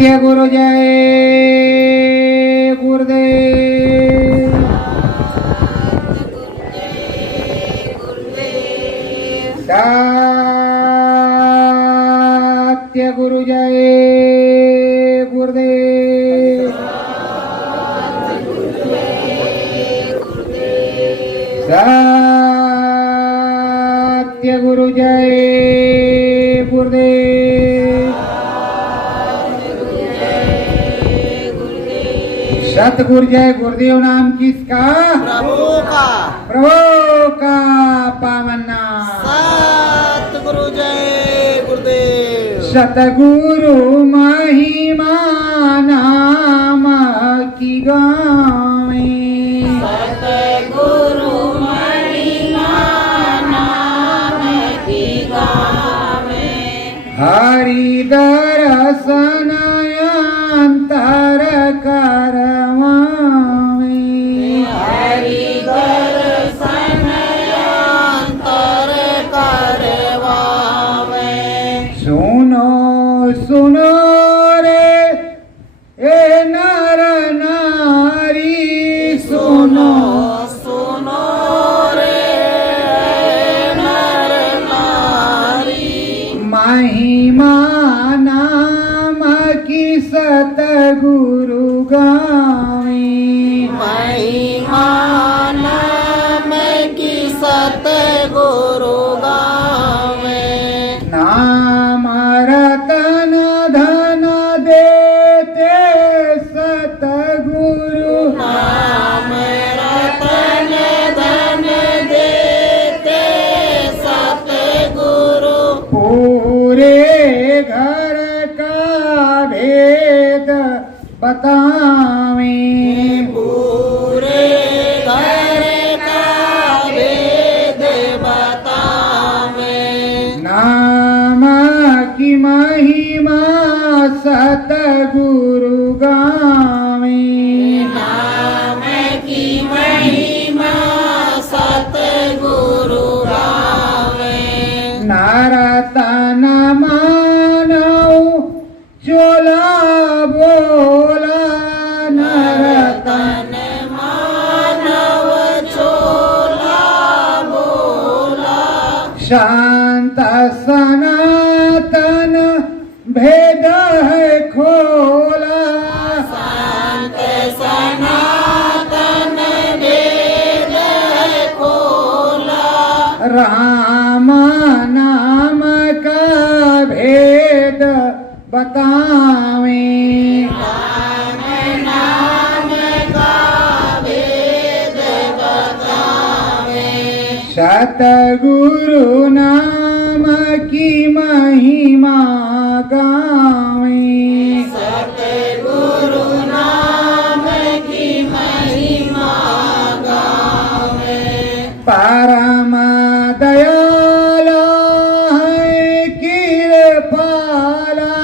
गुरु जय गुरुदेव। सत्य गुरु जय गुरुदेव। सत्य गुरु जय गुरुदेव। सतगुरु जय गुरुदेव नाम किसका? प्रभु का। प्रभु का पावन नाम। सतगुरु जय गुरुदेव। सतगुरु महिमा नाम की गावे। सतगुरु महिमा नाम की गावे। हरि दर्शन अंतर करवावे। हरि दर्शन अंतर करवावे। सुनो सुनो रे ए नर नारी सुनो। सुनो रे नर नारी। महिमा नाम की सतगुरु गावे। महिमा नाम की सतगुरु गावे। नाम रतन धन देते सतगुरु। नाम रतन धन देते सतगुरु। पूरे घर का भेद बतावे। पूरे घर का भेद बतावे। नाम की महिमा सतगुरु गावे। नाम की महिमा सतगुरु गावे। नरतन मानव चोला बोला। नरतन तन मानव चोला बोला। शांत सनातन भेद है खोला। शांत सनातन वेद है खोला। राम नाम का भेद बतावे। राम नाम का वेद बतावे। सतगुरु नाम की महिमा गावे। सतगुरु नाम की महिमा गावे। परम दयाला है कृपाला।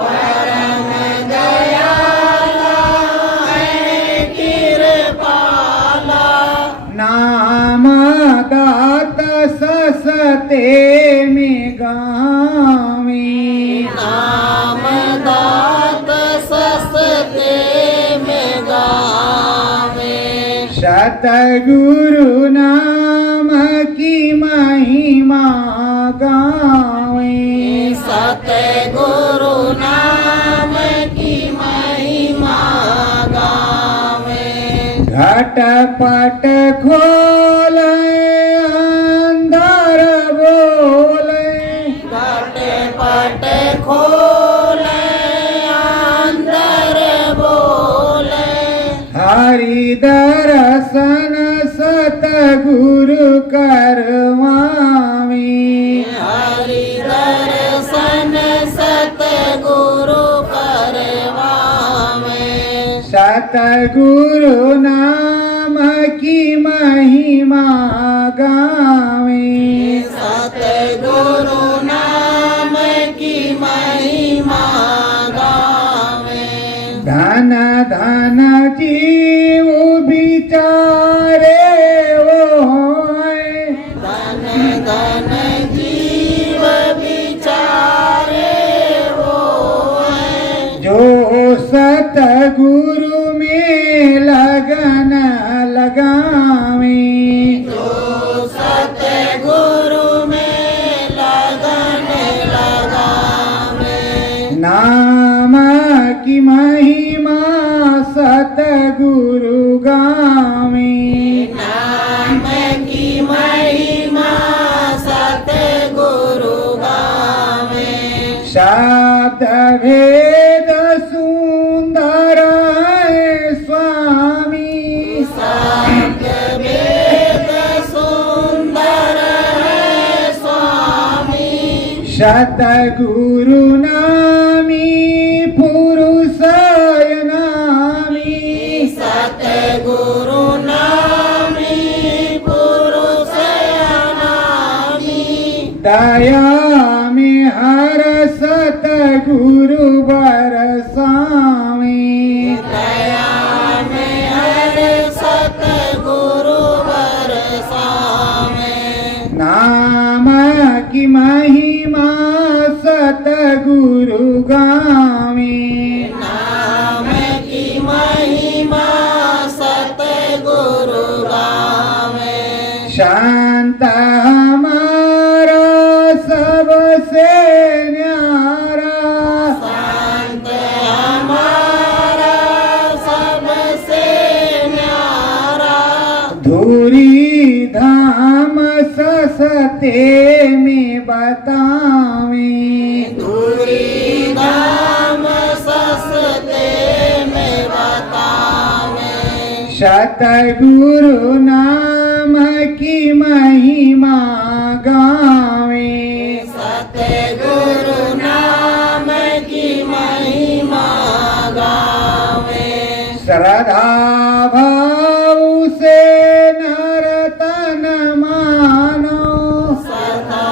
परम दयाला है कृपाला। नाम दात ससते में गावे। नाम दात सस्ते में गावे। सतगुरु नाम की महिमा गावे। सतगुरु नाम की महिमा गावे। घटपट खोले अंदर बोले। घटपट खोले अंदर बोले। हरि दर्शन सतगुरु करवावे। हरि दर्शन सतगुरु करवावे। सतगुरु नाम की महिमा गावे। सतगुरु नाम की महिमा गावे। धन धन जीव बिचारे वो है। धन धन जीव बिचारे वो है। जो सतगुरु में लगन लगावे, जो सतगुरु में लगन लगावे, नाम की महिमा सतगुरु गावे, नाम की महिमा सतगुरु गावे, शब्द भेद सुंदर है स्वामी, शब्द भेद सुंदर है स्वामी, सतगुरु नामी पुरुष नामी, सतगुरु नामी पुरुष नामी, दया में हर सतगुरु बरसावे, दया में हर सतगुरु बरसावे, नाम की महिमा सतगुरु गावे, नाम की महिमा सतगुरु गावे, शांत हमारा सबसे न्यारा, शांत हमारा सबसे न्यारा, धूरी धाम ससते में बतावे, दूरी धाम ससते में बतावे, सतगुरु नाम की महिमा गावे, सतगुरु नाम की महिमा गावे, श्रद्धा भाव से नर तन मानो, सदा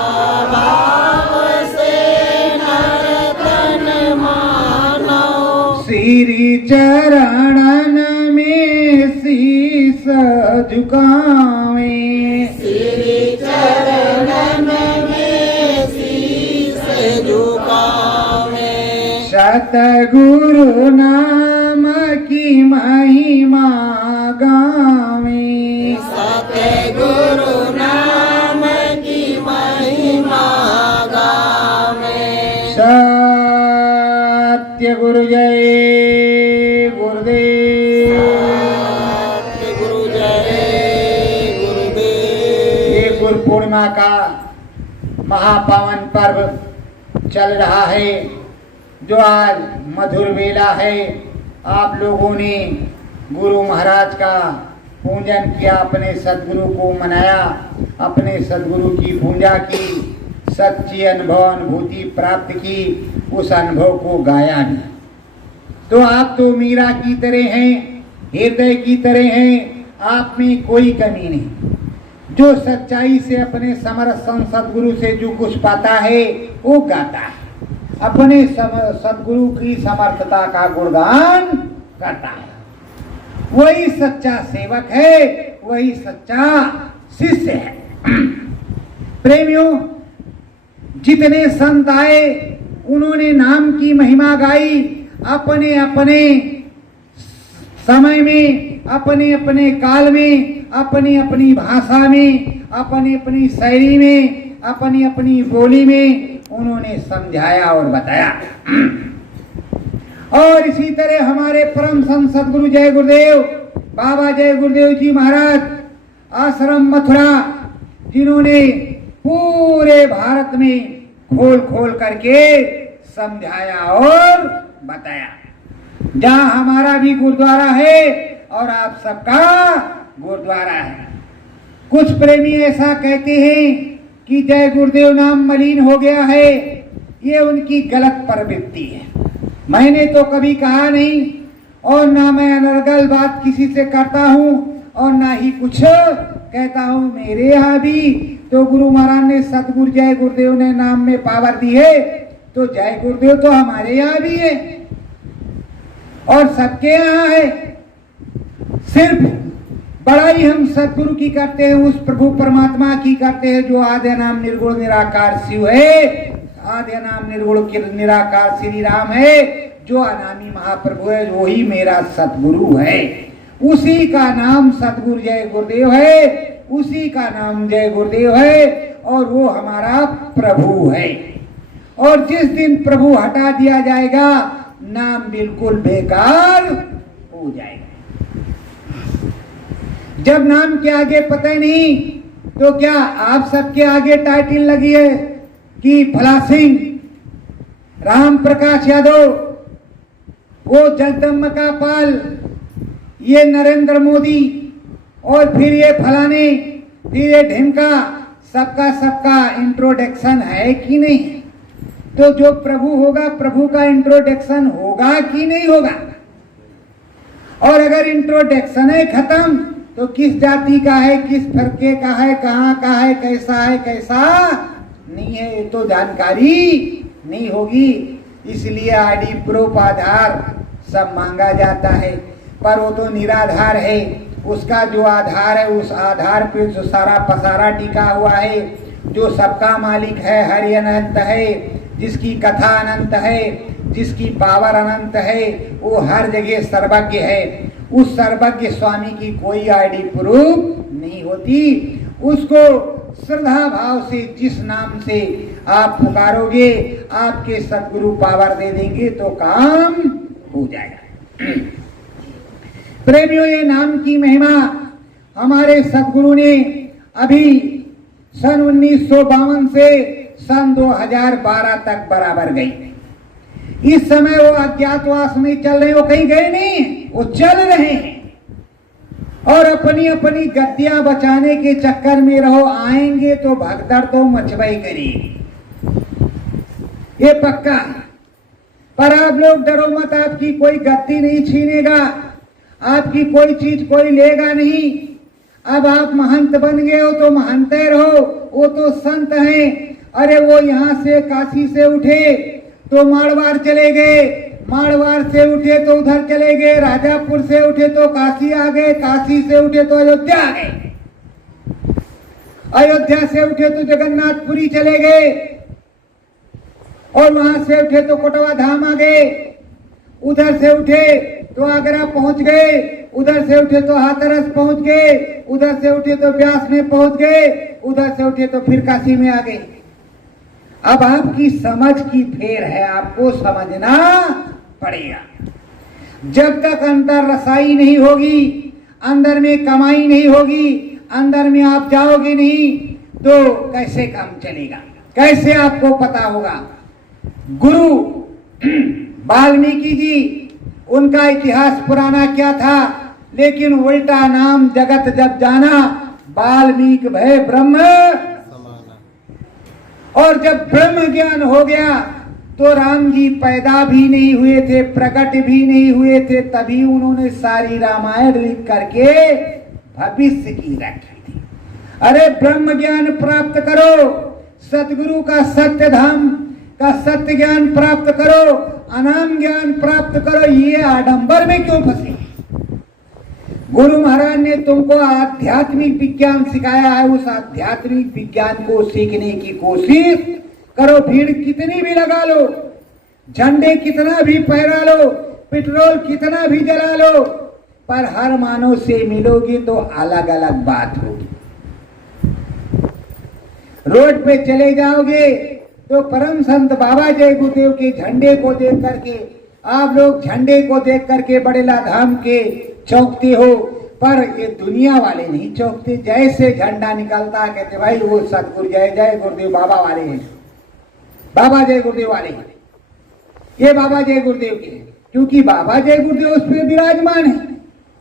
भाव से नर तन मानो, श्री चरणन में शीस झुकावे, श्री चरणन में शीस झुकावे, सतगुरु नाम की महिमा गावे, सतगुरु नाम की महिमा गावे, सत्य गुरु जय गुरुदेव। गुरु जय गुरुदेव। ये गुरु पूर्णिमा का महापावन पर्व चल रहा है, जो आज मधुर बेला है। आप लोगों ने गुरु महाराज का पूजन किया, अपने सद्गुरु को मनाया, अपने सद्गुरु की पूजा की, सच्ची अनुभूति प्राप्त की, उस अनुभव को गाया भी। तो आप तो मीरा की तरह हैं, हृदय की तरह हैं, आप में कोई कमी नहीं। जो सच्चाई से अपने समर्थ सद्गुरु से जो कुछ पाता है वो गाता है, अपने सद्गुरु की समर्थता का गुणगान करता है। वही सच्चा सेवक है, वही सच्चा शिष्य है। प्रेमियों, जितने संत आए उन्होंने नाम की महिमा गाई, अपने अपने समय में, अपने अपने काल में, अपनी अपनी भाषा में, अपनी अपनी शैली में, अपनी अपनी बोली में उन्होंने समझाया और बताया। और इसी तरह हमारे परम संत सद्गुरु जय गुरुदेव बाबा जय गुरुदेव जी महाराज आश्रम मथुरा, जिन्होंने पूरे भारत में खोल खोल करके समझाया और बताया। जहाँ हमारा भी गुरुद्वारा है और आप सबका गुरुद्वारा है। कुछ प्रेमी ऐसा कहते हैं कि जय गुरुदेव नाम मलिन हो गया है, ये उनकी गलत प्रवृत्ति है। मैंने तो कभी कहा नहीं, और ना मैं अनर्गल बात किसी से करता हूँ और ना ही कुछ कहता हूँ। मेरे यहाँ भी तो गुरु महाराज ने सतगुरु जय गुरुदेव ने नाम में पावर दी है, तो जय गुरुदेव तो हमारे यहाँ भी है और सबके यहाँ है। सिर्फ बड़ाई हम सतगुरु की करते हैं, उस प्रभु परमात्मा की करते हैं जो आद्य नाम निर्गुण निराकार शिव है, आद्य नाम निर्गुण निराकार श्री राम है, जो अनामी महाप्रभु है वही मेरा सतगुरु है। उसी का नाम सतगुरु जय गुरुदेव है, उसी का नाम जय गुरुदेव है, और वो हमारा प्रभु है। और जिस दिन प्रभु हटा दिया जाएगा नाम बिल्कुल बेकार हो जाएगा। जब नाम के आगे पता नहीं तो क्या आप सबके आगे टाइटल लगी है कि फला सिंह, राम प्रकाश यादव, वो जगदम्बा का पाल, ये नरेंद्र मोदी, और फिर ये फलाने, फिर ये ढिमका, सबका इंट्रोडक्शन है कि नहीं? तो जो प्रभु होगा प्रभु का इंट्रोडक्शन होगा कि नहीं होगा? और अगर इंट्रोडक्शन है खत्म तो किस जाति का है, किस फरके का है, कहाँ का है, कैसा है, कैसा नहीं है, तो जानकारी नहीं होगी। इसलिए आईडी प्रूफ आधार सब मांगा जाता है, पर वो तो निराधार है। उसका जो आधार है उस आधार पे जो सारा पसारा टिका हुआ है, जो सबका मालिक है, हरि अनंत है, जिसकी कथा अनंत है, जिसकी पावर अनंत है, वो हर जगह सर्वज्ञ है। उस सर्वज्ञ स्वामी की कोई आईडी प्रूफ नहीं होती। उसको श्रद्धा भाव से जिस नाम से आप पुकारोगे आपके सदगुरु पावर दे देंगे तो काम हो जाएगा। प्रेमियों, ये नाम की महिमा हमारे सदगुरु ने अभी सन 1952 से सन 2012 तक बराबर गई। इस समय वो अज्ञातवास में चल रहे, वो कहीं गए नहीं, वो चल रहे हैं और अपनी अपनी गद्दियां बचाने के चक्कर में रहो। आएंगे तो भगदड़ तो मचवाई करेगी, ये पक्का है। पर आप लोग डरो मत, आपकी कोई गद्दी नहीं छीनेगा, आपकी कोई चीज कोई लेगा नहीं। अब आप महंत बन गए हो तो महंते रहो, वो तो संत हैं। अरे वो यहाँ से काशी से उठे तो मारवाड़ चले गए, मारवाड़ से उठे तो उधर चले गए, राजापुर से उठे तो काशी आ गए, काशी से उठे तो अयोध्या आ गए, अयोध्या से उठे तो जगन्नाथपुरी चले गए, और वहां से उठे तो कोटवा धाम आ गए, उधर से उठे तो आगरा पहुंच गए, उधर से उठे तो हाथरस पहुंच गए, उधर से उठे तो ब्यास में पहुंच गए, उधर से उठे तो फिर काशी में आ गए। अब आपकी समझ की फेर है, आपको समझना पड़ेगा। जब तक अंतर रसाई नहीं होगी, अंदर में कमाई नहीं होगी, अंदर में आप जाओगे नहीं तो कैसे काम चलेगा, कैसे आपको पता होगा? गुरु वाल्मीकि जी, उनका इतिहास पुराना क्या था, लेकिन उल्टा नाम जगत जब जाना वाल्मीकि भय ब्रह्म। और जब ब्रह्म ज्ञान हो गया तो राम जी पैदा भी नहीं हुए थे, प्रकट भी नहीं हुए थे, तभी उन्होंने सारी रामायण लिख करके भविष्य की रखी थी। अरे ब्रह्म ज्ञान प्राप्त करो, सतगुरु का सत्य धाम का सत्य ज्ञान प्राप्त करो, अनाम ज्ञान प्राप्त करो, ये आडंबर में क्यों फंसे? गुरु महाराज ने तुमको आध्यात्मिक विज्ञान सिखाया है, उस आध्यात्मिक विज्ञान को सीखने की कोशिश करो। भीड़ कितनी भी लगा लो, झंडे कितना भी फहरा लो, पेट्रोल कितना भी जला लो, पर हर मानव से मिलोगे तो अलग अलग बात होगी। रोड पे चले जाओगे तो परम संत बाबा जय गुरुदेव के झंडे को देख करके आप लोग झंडे को देख करके बड़ेला धाम के चौंकते हो, पर ये दुनिया वाले नहीं चौंकते। जैसे झंडा निकलता कहते भाई वो सतगुरु जय जय गुरुदेव बाबा वाले हैं, बाबा जय गुरुदेव वाले हैं, ये बाबा जय गुरुदेव के, क्योंकि बाबा जय गुरुदेव उस पर विराजमान है।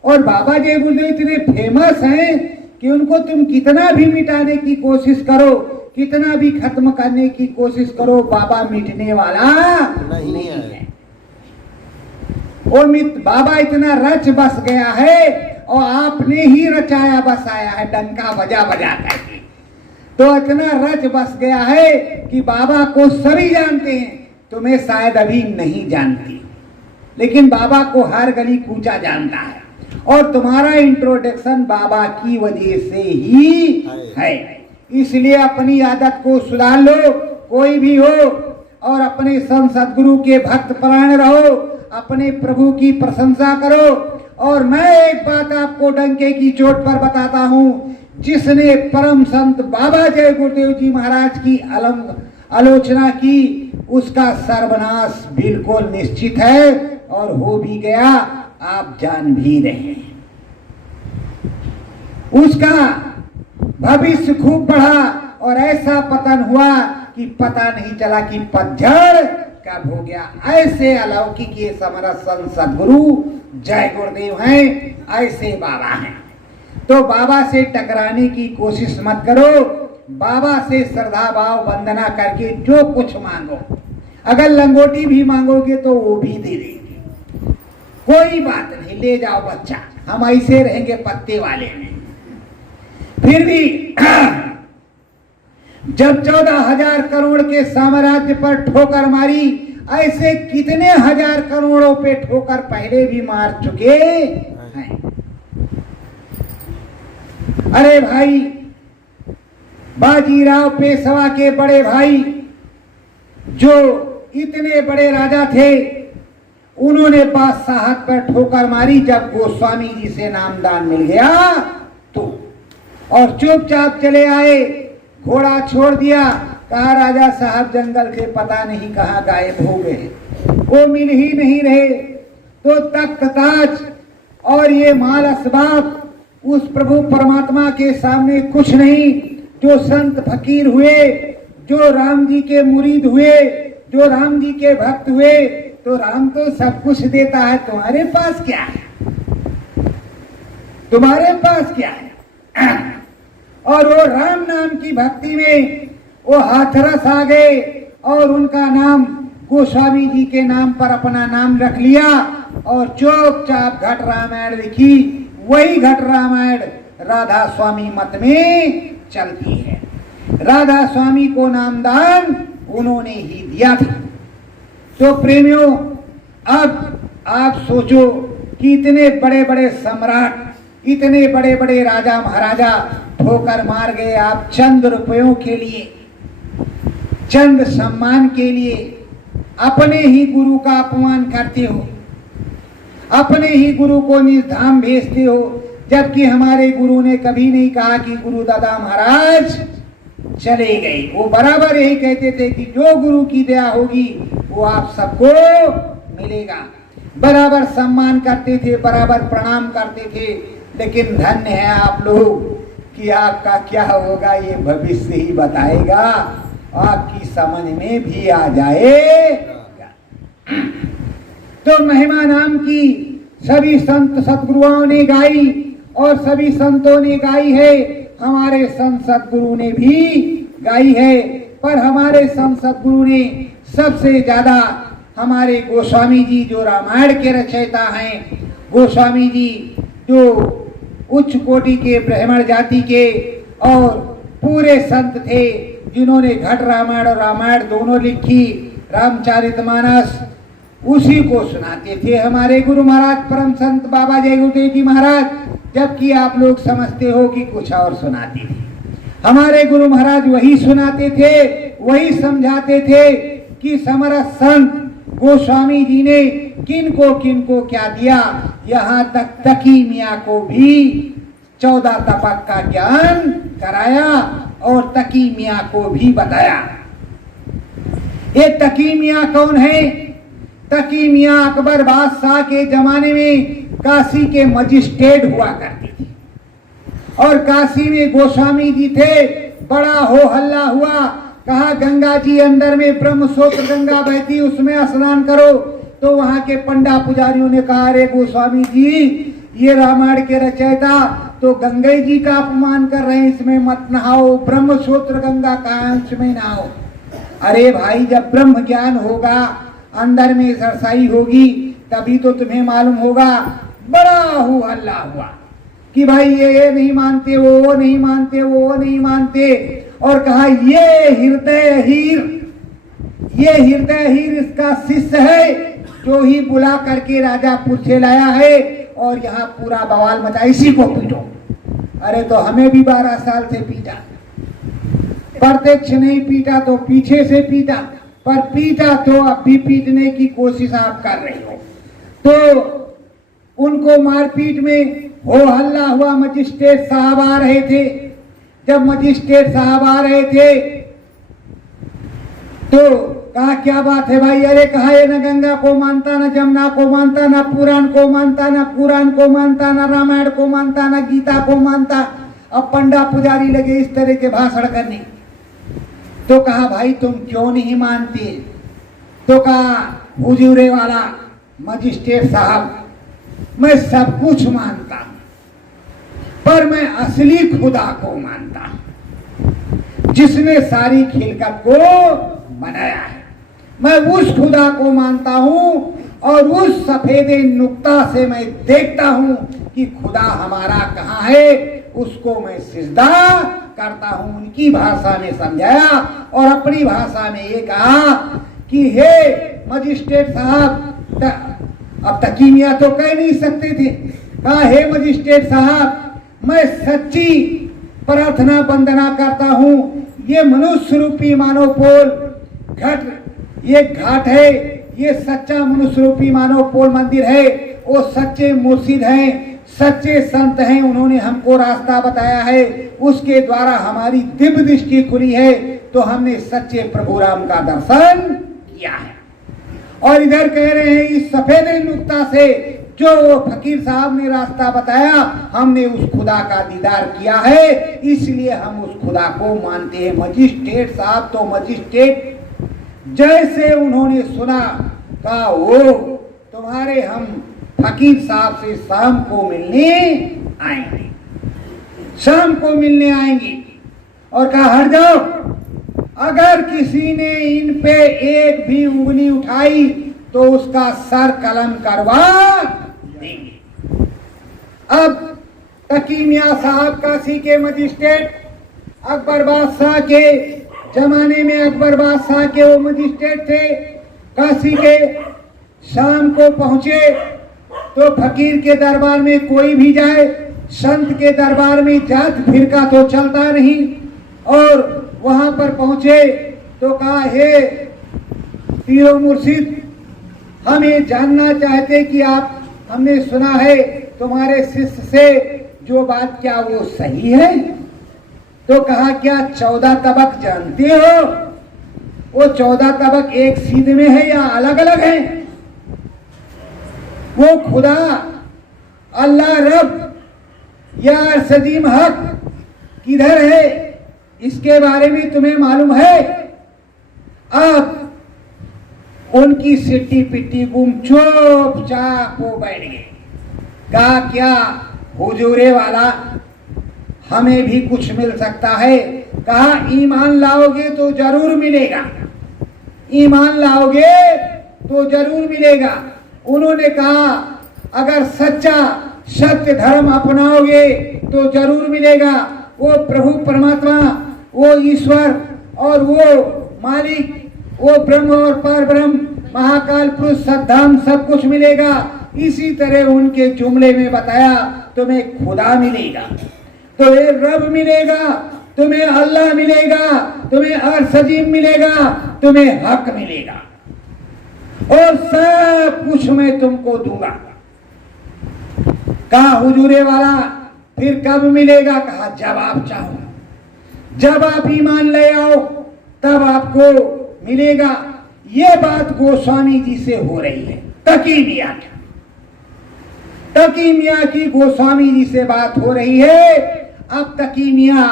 और बाबा जय गुरुदेव इतने फेमस हैं कि उनको तुम कितना भी मिटाने की कोशिश करो, कितना भी खत्म करने की कोशिश करो, बाबा मिटने वाला नहीं है। वो बाबा इतना रच बस गया है और आपने ही रचाया बसाया है, डंका बजा बजा करके। तो इतना रच बस गया है कि बाबा को सभी जानते हैं, तुम्हें शायद अभी नहीं जानती, लेकिन बाबा को हर गली कूचा जानता है। और तुम्हारा इंट्रोडक्शन बाबा की वजह से ही है। इसलिए अपनी आदत को सुधार लो, कोई भी हो, और अपने संत सदगुरु के भक्त परायण रहो, अपने प्रभु की प्रशंसा करो। और मैं एक बात आपको डंके की चोट पर बताता हूं, जिसने परम संत बाबा जय गुरुदेव जी महाराज की आलोचना की, उसका सर्वनाश बिल्कुल निश्चित है और हो भी गया, आप जान भी रहे हैं। उसका भविष्य खूब बढ़ा और ऐसा पतन हुआ कि पता नहीं चला कि पतझड़ कब हो गया। ऐसे अलौकिक ये हमारा संत सदगुरु जय गुरुदेव हैं, ऐसे बाबा हैं। तो बाबा से टकराने की कोशिश मत करो, बाबा से श्रद्धा भाव वंदना करके जो कुछ मांगो, अगर लंगोटी भी मांगोगे तो वो भी दे देंगे, कोई बात नहीं, ले जाओ बच्चा, हम ऐसे रहेंगे पत्ते वाले में। फिर भी जब 14,000 करोड़ के साम्राज्य पर ठोकर मारी, ऐसे कितने हजार करोड़ों पे ठोकर पहले भी मार चुके हैं। अरे भाई, बाजीराव पेशवा के बड़े भाई जो इतने बड़े राजा थे, उन्होंने बादशाहत पर ठोकर मारी जब गोस्वामी जी से नामदान मिल गया तो, और चुपचाप चले आए, घोड़ा छोड़ दिया, कहा राजा साहब जंगल से पता नहीं कहां गायब हो गए, वो मिल ही नहीं रहे। तो तख्त ताज और ये माल असबाब उस प्रभु परमात्मा के सामने कुछ नहीं। जो संत फकीर हुए, जो राम जी के मुरीद हुए, जो राम जी के भक्त हुए, तो राम तो सब कुछ देता है, तुम्हारे पास क्या है, तुम्हारे पास क्या है। और वो राम नाम की भक्ति में वो हाथरस आ गए और उनका नाम गोस्वामी जी के नाम पर अपना नाम रख लिया और चुपचाप घट रामायण लिखी। वही घट रामायण राधा स्वामी मत में चलती है। राधा स्वामी को नामदान उन्होंने ही दिया था। तो प्रेमियों, अब आप सोचो कि इतने बड़े बड़े सम्राट, इतने बड़े बड़े राजा महाराजा ठोकर मार गए, आप चंद रुपयों के लिए, चंद सम्मान के लिए अपने ही गुरु का अपमान करते हो, अपने ही गुरु को निधाम भेजते हो, जबकि हमारे गुरु ने कभी नहीं कहा कि गुरु दादा महाराज चले गए। वो बराबर यही कहते थे कि जो गुरु की दया होगी वो आप सबको मिलेगा। बराबर सम्मान करते थे, बराबर प्रणाम करते थे। लेकिन धन्य है आप लोग कि आपका क्या होगा ये भविष्य ही बताएगा, आपकी समझ में भी आ जाएगा। तो महिमा नाम की सभी संत सतगुरुओं ने गाई और सभी संतों ने गाई है, हमारे संत सतगुरु ने भी गाई है। पर हमारे संत सतगुरु ने सबसे ज्यादा हमारे गोस्वामी जी जो रामायण के रचयिता हैं, गोस्वामी जी जो उच्च कोटि के ब्राह्मण जाति के और पूरे संत थे, जिन्होंने घट रामायण और रामायण दोनों लिखी, रामचरितमानस, उसी को सुनाते थे हमारे गुरु महाराज परम संत बाबा जय गुरुदेव जी महाराज। जबकि आप लोग समझते हो कि कुछ और सुनाते थे, हमारे गुरु महाराज वही सुनाते थे, वही समझाते थे कि समरस संत गोस्वामी जी ने किनको क्या दिया। यहाँ तक तकी मियाँ को भी 14 तपक का ज्ञान कराया और तकी मियाँ को भी बताया। ये तकी मियाँ कौन है? तकी मियाँ अकबर बादशाह के जमाने में काशी के मजिस्ट्रेट हुआ करती थी और काशी में गोस्वामी जी थे। बड़ा हो हल्ला हुआ, कहा गंगा जी अंदर में ब्रह्मसूत्र गंगा बहती, उसमें स्नान करो। तो वहां के पंडा पुजारियों ने कहा, अरे गोस्वामी जी, ये रामायण के रचयिता तो गंगा जी का अपमान कर रहे हैं, इसमें मत नहाओ, ब्रह्मसूत्र गंगा का अंश में नहाओ। अरे भाई, जब ब्रह्म ज्ञान होगा, अंदर में सरसाई होगी, तभी तो तुम्हें मालूम होगा। बड़ा हो हल्ला हुआ कि भाई ये नहीं मानते, वो नहीं मानते, वो नहीं मानते। और कहा ये हृदय हीर इसका शिष्य है, जो ही बुला करके राजापुर से लाया है और यहाँ पूरा बवाल मचा, इसी को पीटो। अरे तो हमें भी 12 साल से पीटा, प्रत्यक्ष नहीं पीटा तो पीछे से पीटा। पर पीटा तो अब भी पीटने की कोशिश आप कर रहे हो। तो उनको मारपीट में हो हल्ला हुआ। मजिस्ट्रेट साहब आ रहे थे। जब मजिस्ट्रेट साहब आ रहे थे तो कहा क्या बात है भाई? अरे कहा ये न गंगा को मानता, न जमुना को मानता, न पुराण को मानता, न पुराण को मानता, न रामायण को मानता, न गीता को मानता। अब पंडा पुजारी लगे इस तरह के भाषण करने। तो कहा भाई तुम क्यों नहीं मानते? तो कहा हुजूरे वाला मजिस्ट्रेट साहब, मैं सब कुछ मानता हूं, पर मैं असली खुदा को मानता हूं जिसने सारी खिलकत को बनाया है। मैं उस खुदा को मानता हूं और उस सफेद नुक्ता से मैं देखता हूं कि खुदा हमारा कहाँ है, उसको मैं सिजदा करता हूं। उनकी भाषा में समझाया और अपनी भाषा में ये कहा कि हे मजिस्ट्रेट साहब, अब तकीमिया तो कह नहीं सकते थे। कहा हे मजिस्ट्रेट साहब, मैं सच्ची प्रार्थना वंदना करता हूं। ये मनुष्य रूपी मानव पोल घाट, ये घाट है, ये सच्चा मनुष्य रूपी मानव पोल मंदिर है। वो सच्चे मुर्शिद हैं, सच्चे संत हैं, उन्होंने हमको रास्ता बताया है, उसके द्वारा हमारी दिव्य दृष्टि खुली है, तो हमने सच्चे प्रभु राम का दर्शन किया है। और इधर कह रहे हैं इस सफेद नुक्ता से जो फकीर साहब ने रास्ता बताया, हमने उस खुदा का दीदार किया है, इसलिए हम उस खुदा को मानते हैं। मजिस्ट्रेट साहब तो मजिस्ट्रेट जैसे उन्होंने सुना, कहा ओ तुम्हारे हम फकीर साहब से शाम को मिलने आएंगे, शाम को मिलने आएंगे। और कहा हट जाओ, अगर किसी ने इन पे एक भी उंगली उठाई तो उसका सर कलम करवा देंगे। अब तकी मियां साहब काशी के मजिस्ट्रेट, अकबर बादशाह के जमाने में अकबर बादशाह के वो मजिस्ट्रेट थे काशी के। शाम को पहुंचे तो फकीर के दरबार में कोई भी जाए, संत के दरबार में जात फिरका तो चलता नहीं। और वहां पर पहुंचे तो कहा हे पीरो मुर्शिद, हम ये जानना चाहते कि आप, हमने सुना है तुम्हारे शिष्य से जो बात, क्या वो सही है? तो कहा क्या 14 तबक जानते हो? वो 14 तबक एक सीध में है या अलग अलग है? वो खुदा अल्लाह रब या सदीम हक किधर है, इसके बारे में तुम्हें मालूम है? अब उनकी सिट्टी पिट्टी गुम चुपचाप हो बैठ गए। कहा क्या हुजूरे वाला, हमें भी कुछ मिल सकता है? कहा ईमान लाओगे तो जरूर मिलेगा, ईमान लाओगे तो जरूर मिलेगा। उन्होंने कहा अगर सच्चा सत्य धर्म अपनाओगे तो जरूर मिलेगा। वो प्रभु परमात्मा, वो ईश्वर और वो मालिक, वो ब्रह्म और पर ब्रह्म, महाकाल पुरुष, सद्धाम, सब कुछ मिलेगा। इसी तरह उनके जुमले में बताया तुम्हें खुदा मिलेगा, तुम्हें रब मिलेगा, तुम्हें अल्लाह मिलेगा, तुम्हें अरसजीम मिलेगा, तुम्हें हक मिलेगा और सब कुछ मैं तुमको दूंगा। कहा हुजूरे वाला फिर कब मिलेगा? कहा जब आप चाहो, जब आप ईमान ले आओ तब आपको मिलेगा। ये बात गोस्वामी जी से हो रही है, तकी मियां की, तकी मियां की गोस्वामी जी से बात हो रही है। अब तकी मियां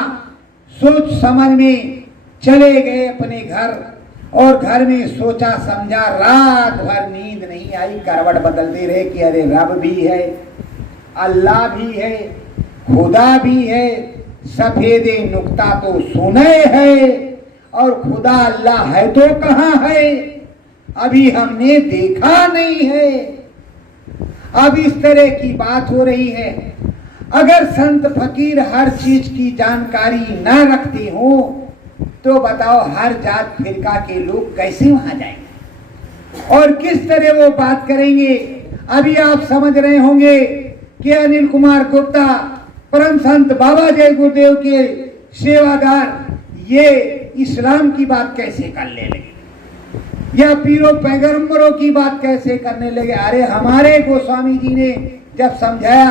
सोच समझ में चले गए अपने घर और घर में सोचा समझा, रात भर नींद नहीं आई, करवट बदलते रहे कि अरे रब भी है, अल्लाह भी है, खुदा भी है, सफेद नुक्ता तो सुने है और खुदा अल्लाह है तो कहाँ है, अभी हमने देखा नहीं है। अब इस तरह की बात हो रही है। अगर संत फकीर हर चीज की जानकारी न रखते हो तो बताओ हर जात फिरका के लोग कैसे वहां जाएंगे और किस तरह वो बात करेंगे। अभी आप समझ रहे होंगे कि अनिल कुमार गुप्ता परम संत बाबा जय गुरुदेव के सेवादार ये इस्लाम की बात कैसे कर ले लगे। या पीरों पैगंबरों की बात कैसे करने लगे? अरे हमारे गोस्वामी जी ने जब समझाया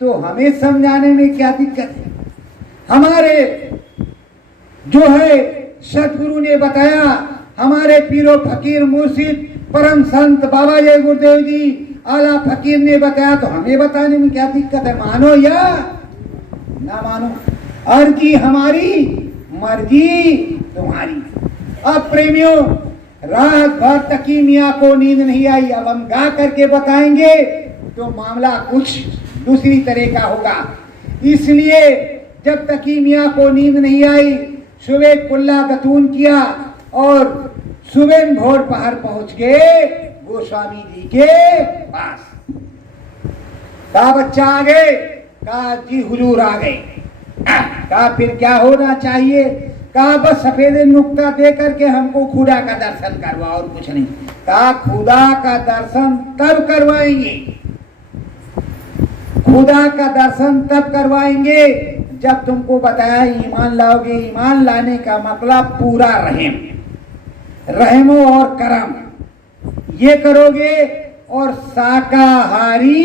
तो हमें समझाने में क्या दिक्कत है? हमारे जो है सतगुरु ने बताया, हमारे पीरों फकीर मुर्शिद परम संत बाबा जय गुरुदेव जी आला फकीर ने बताया तो हमें बताने में क्या दिक्कत है? मानो या ना मानो, अर्जी हमारी मर्जी तुम्हारी। अब प्रेमियों, रात भर तकी मियाँ को नींद नहीं आई। अब हम गा करके बताएंगे तो मामला कुछ दूसरी तरह का होगा। इसलिए जब तकी मियाँ को नींद नहीं आई, सुबह कुल्ला गतून किया और सुबह भोर पहर पहुंच गए गोस्वामी जी के पास। कहा बच्चा आ गए? कहा जी हुजूर आ गए। कहा फिर क्या होना चाहिए? कहा बस सफेद नुक्ता दे करके हमको खुदा का दर्शन करवा, और कुछ नहीं। कहा खुदा का दर्शन तब करवाएंगे, खुदा का दर्शन तब करवाएंगे जब तुमको बताया ईमान लाओगे। ईमान लाने का मतलब पूरा रहम, रहमो और करम ये करोगे और शाकाहारी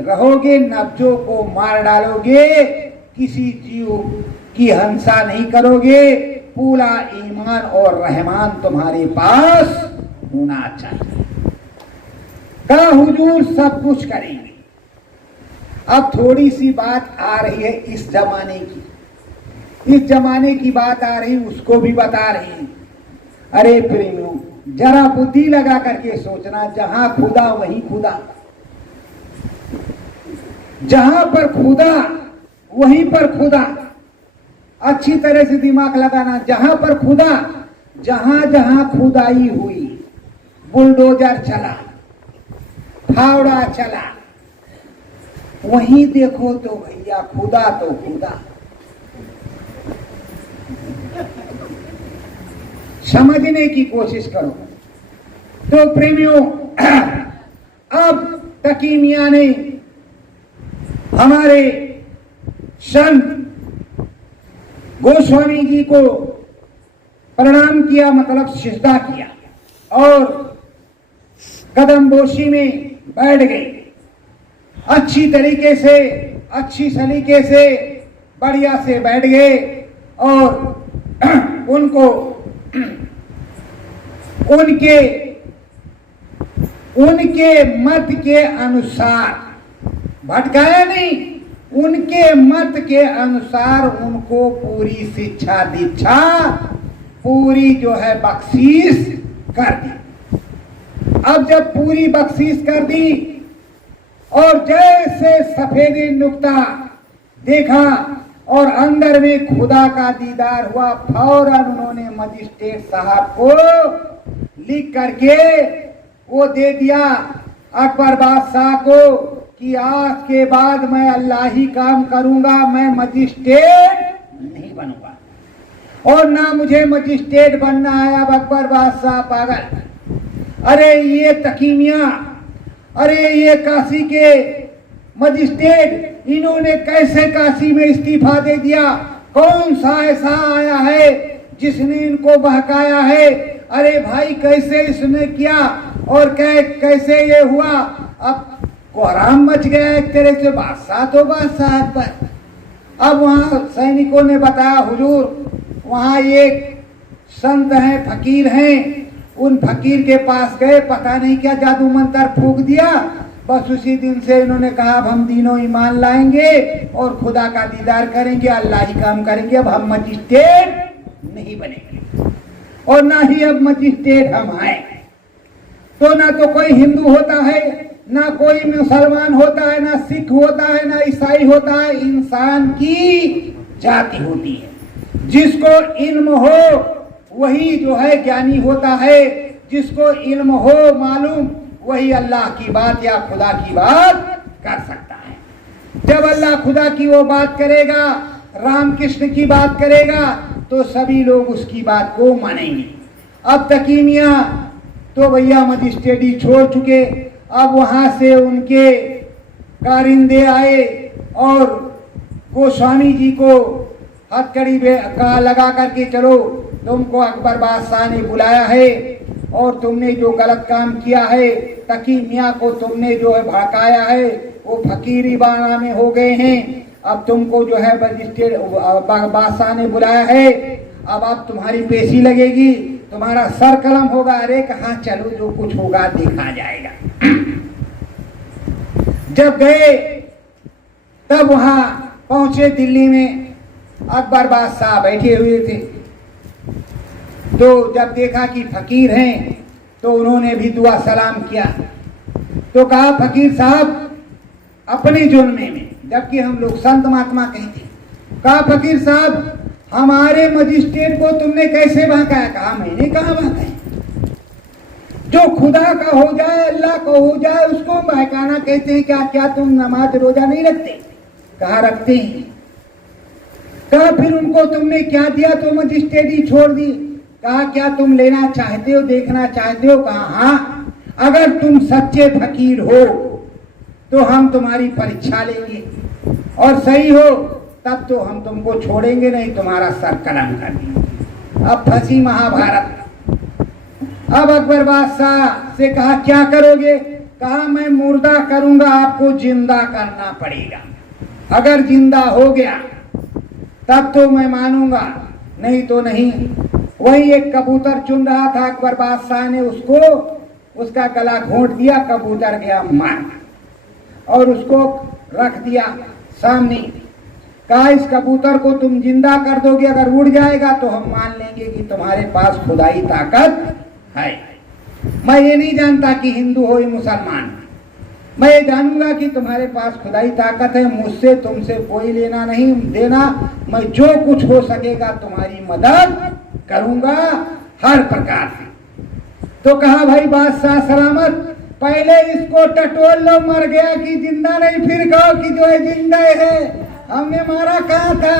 रहोगे, नब्जों को मार डालोगे, किसी जीव की हिंसा नहीं करोगे, पूरा ईमान और रहमान तुम्हारे पास होना चाहिए। कहा हुजूर सब कुछ करेंगे। अब थोड़ी सी बात आ रही है इस जमाने की, इस जमाने की बात आ रही, उसको भी बता रही है। अरे प्रेमियों, जरा बुद्धि लगा करके सोचना, जहां खुदा वहीं खुदा, जहां पर खुदा वहीं पर खुदा। अच्छी तरह से दिमाग लगाना, जहां पर खुदा, जहां जहां खुदाई हुई, बुलडोजर चला, फावड़ा चला, वहीं देखो तो भैया खुदा तो खुदा। समझने की कोशिश करो। तो प्रेमियों, अब तकी मियां ने हमारे संत गोस्वामी जी को प्रणाम किया, मतलब सिजदा किया, और कदमबोशी में बैठ गए। अच्छी तरीके से, अच्छी सलीके से, बढ़िया से बैठ गए और उनको उनके मत के अनुसार भटकाया नहीं, उनके मत के अनुसार उनको पूरी शिक्षा दीक्षा, पूरी जो है बख्शीश कर दी। अब जब पूरी बख्शीश कर दी और जैसे सफेद नुक्ता देखा और अंदर में खुदा का दीदार हुआ, फौरन उन्होंने मजिस्ट्रेट साहब को लिख करके वो दे दिया अकबर बादशाह को कि आज के बाद मैं अल्लाह ही काम करूंगा, मैं मजिस्ट्रेट नहीं बनूंगा, और ना मुझे मजिस्ट्रेट बनना है। अब अकबर बादशाह पागल, अरे ये तकी मियां, अरे ये काशी के मजिस्ट्रेट, इन्होंने कैसे काशी में इस्तीफा दे दिया? कौन सा ऐसा आया है जिसने इनको बहकाया है? अरे भाई कैसे इसने किया और कैसे ये हुआ? अब कोहराम मच गया एक तरह से, बादशाह तो बादशाह पर। अब वहाँ सैनिकों ने बताया हुजूर वहाँ एक संत हैं, फकीर हैं, उन फकीर के पास गए, पता नहीं क्या जादू मंत्र फूंक दिया। बस उसी दिन से इन्होंने कहा अब हम तीनों ईमान लाएंगे और खुदा का दीदार करेंगे, अल्लाह ही काम करेंगे, अब हम मजिस्ट्रेट नहीं बनेंगे और ना ही अब मजिस्ट्रेट हम आए। तो ना तो कोई हिंदू होता है, ना कोई मुसलमान होता है, ना सिख होता है, ना ईसाई होता है, इंसान की जाति होती है। जिसको इल्म हो वही जो है ज्ञानी होता है, जिसको इल्म हो मालूम वही अल्लाह की बात या खुदा की बात कर सकता है। जब अल्लाह खुदा की वो बात करेगा, राम कृष्ण की बात करेगा, तो सभी लोग उसकी बात को मानेंगे। अब तकी मियां तो भैया मजिस्ट्रेटी छोड़ चुके। अब वहां से उनके कारिंदे आए और गोस्वामी जी को हथकड़ी का लगा करके चलो तुमको अकबर बादशाह ने बुलाया है और तुमने जो गलत काम किया है, तकी मियाँ को तुमने जो है भड़काया है, वो फकीरी बाना में हो गए हैं। अब तुमको जो है मजिस्ट्रेट बादशाह ने बुलाया है, अब तुम्हारी पेशी लगेगी, तुम्हारा सर कलम होगा। अरे कहाँ चलो, जो कुछ होगा देखा जाएगा। जब गए तब वहां पहुंचे दिल्ली में, अकबर बादशाह बैठे हुए थे। तो जब देखा कि फकीर हैं तो उन्होंने भी दुआ सलाम किया। तो कहा फकीर साहब अपने जुल्मे में, जबकि हम लोग संत महात्मा कहते, कहा फकीर साहब हमारे मजिस्ट्रेट को तुमने कैसे बहकाया? कहा मैंने कहा बहकाया, जो खुदा का हो जाए, अल्लाह का हो जाए, उसको बहकाना कहते हैं। क्या क्या तुम नमाज रोजा नहीं रखते? कहा रखते हैं। कहा फिर उनको तुमने क्या दिया तो मजिस्ट्रेट ही छोड़ दी? कहा क्या तुम लेना चाहते हो, देखना चाहते हो? कहा हाँ, अगर तुम सच्चे फकीर हो तो हम तुम्हारी परीक्षा लेंगे और सही हो तब तो हम तुमको छोड़ेंगे, नहीं तुम्हारा सर कलम कर देंगे। अब फंसी महाभारत। अब अकबर बादशाह से कहा क्या करोगे? कहा मैं मुर्दा करूंगा, आपको जिंदा करना पड़ेगा। अगर जिंदा हो गया तब तो मैं मानूंगा, नहीं तो नहीं। वही एक कबूतर चुन रहा था, अकबर बादशाह ने उसको उसका गला घोंट दिया, कबूतर गया मार और उसको रख दिया सामने। कहा इस कबूतर को तुम जिंदा कर दोगे, अगर उड़ जाएगा तो हम मान लेंगे कि तुम्हारे पास खुदाई ताकत है। मैं ये नहीं जानता कि हिंदू हो या मुसलमान, मैं ये जानूंगा कि तुम्हारे पास खुदाई ताकत है। मुझसे तुमसे कोई लेना नहीं देना, मैं जो कुछ हो सकेगा तुम्हारी मदद करूंगा हर प्रकार से। तो कहा भाई बादशाह सलामत, पहले इसको टटोल लो, मर गया कि जिंदा नहीं, फिर कहो कि जो है जिंदा है, हमने मारा कहा था।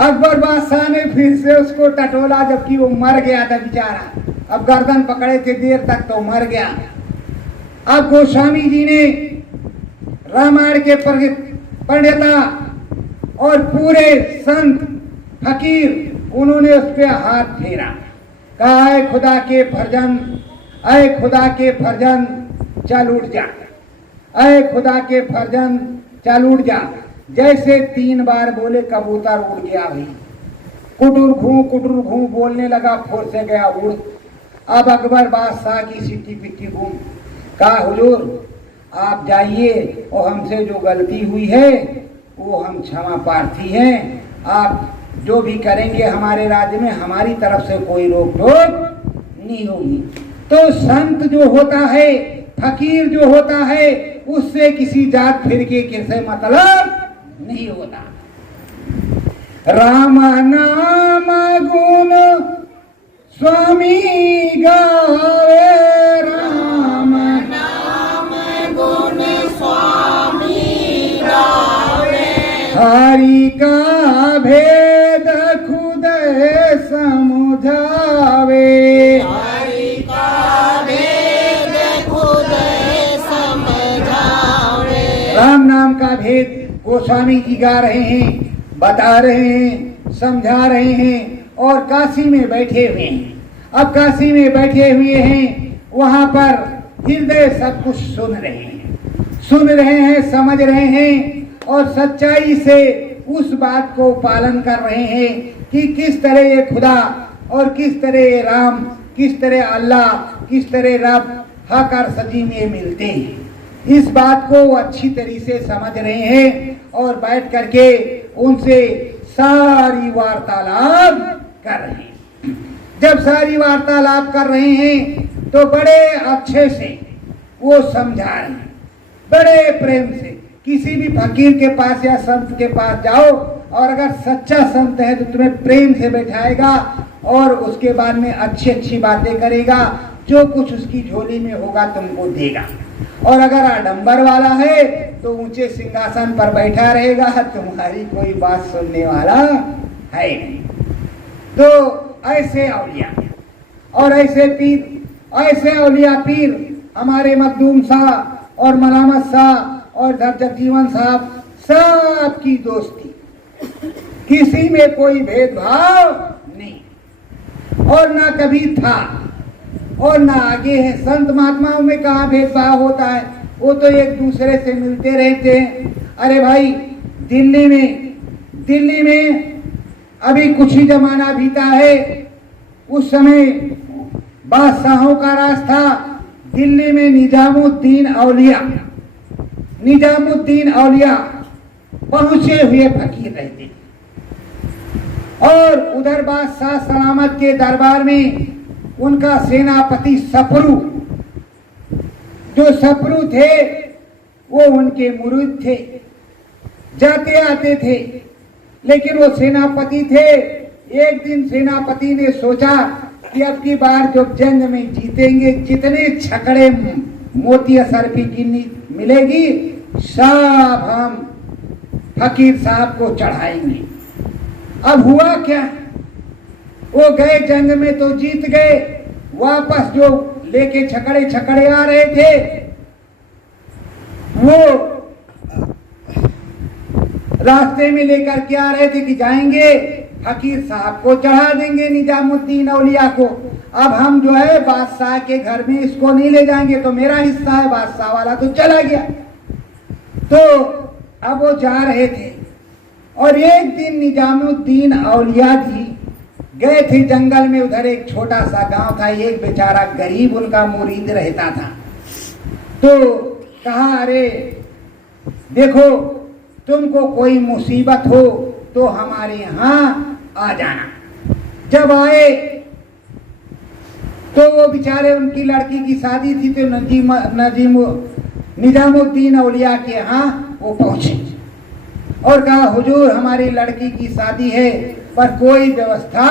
अकबर बादशाह ने फिर से उसको टटोला, जबकि वो मर गया था बेचारा। अब गर्दन पकड़े थे देर तक तो मर गया। अब गोस्वामी जी ने रामायण के पंडिता और पूरे संत फकीर उन्होंने उस पर हाथ फेरा। कहा है खुदा के फर्जन, अय खुदा के फर्जन चल उठ जा, अय खुदा के फर्जन चल उठ जा। जैसे 3 बार बोले कबूतर उड़ गया भाई, कुटुर घू बोलने लगा, फुर से गया उड़। अब अकबर बादशाह की सिट्टी पिट्टी घूम। कहा हुजूर आप जाइए और हमसे जो गलती हुई है वो हम क्षमा प्रार्थी हैं, आप जो भी करेंगे हमारे राज्य में हमारी तरफ से कोई रोक टोक नहीं होगी। तो संत जो होता है, फकीर जो होता है, उससे किसी जात फिरके से मतलब नहीं होता। राम नाम गुण स्वामी गावे, राम नाम गुण स्वामी गावे, हरि का भेद खुद समझावे, हरि का भेद खुद समझावे। राम नाम का भेद गोस्वामी जी गा रहे हैं, बता रहे हैं, समझा रहे हैं और काशी में बैठे हुए हैं। अब काशी में बैठे हुए हैं, वहां पर हृदय सब कुछ सुन रहे हैं, समझ रहे हैं और सच्चाई से उस बात को पालन कर रहे हैं कि किस तरह ये खुदा और किस तरह ये राम, किस तरह अल्लाह, किस तरह रब हक और सजी में मिलते हैं। इस बात को वो अच्छी तरीके से समझ रहे हैं और बैठ करके उनसे सारी वार्तालाप कर रहे हैं। जब सारी वार्तालाप कर रहे हैं तो बड़े अच्छे से वो समझा रहे हैं, बड़े प्रेम से। किसी भी फकीर के पास या संत के पास जाओ और अगर सच्चा संत है तो तुम्हें प्रेम से बैठाएगा और उसके बाद में अच्छी अच्छी बातें करेगा, जो कुछ उसकी झोली में होगा तुमको देगा। और अगर आडंबर वाला है तो ऊंचे सिंहासन पर बैठा रहेगा, तुम्हारी कोई बात सुनने वाला है नहीं। तो ऐसे औलिया और ऐसे पीर, ऐसे औलिया पीर हमारे मखदूम साहब और मलामत साहब और जगजीवन साहब सब की दोस्ती, किसी में कोई भेदभाव नहीं और ना कभी था। और ना आगे है। संत महात्माओं में कहाँ भेदभाव होता है, वो तो एक दूसरे से मिलते रहते हैं। अरे भाई, दिल्ली में अभी कुछ ही जमाना बीता है, उस समय बादशाहों का राज था। दिल्ली में निजामुद्दीन औलिया पहुंचे हुए फकीर रहते थे। और उधर बादशाह सलामत के दरबार में उनका सेनापति सपरू, जो सपरू थे वो उनके मुरीद थे, जाते आते थे। लेकिन वो सेनापति थे। एक दिन सेनापति ने सोचा कि अब की बार जो जंग में जीतेंगे, जितने छकड़े मोती सरफी की मिलेगी, सब हम फकीर साहब को चढ़ाएंगे। अब हुआ क्या, वो गए जंग में तो जीत गए। वापस जो लेके छकड़े आ रहे थे, वो रास्ते में लेकर के आ रहे थे कि जाएंगे फकीर साहब को चढ़ा देंगे, निजामुद्दीन औलिया को। अब हम जो है बादशाह के घर में इसको नहीं ले जाएंगे, तो मेरा हिस्सा है। बादशाह वाला तो चला गया। तो अब वो जा रहे थे और एक दिन निजामुद्दीन औलिया जी गए थे जंगल में। उधर एक छोटा सा गांव था, एक बेचारा गरीब उनका मुरीद रहता था। तो कहा, अरे देखो, तुमको कोई मुसीबत हो तो हमारे यहाँ आ जाना। जब आए तो वो बेचारे, उनकी लड़की की शादी थी, तो निजामुद्दीन औलिया के यहाँ वो पहुंचे और कहा, हुजूर हमारी लड़की की शादी है पर कोई व्यवस्था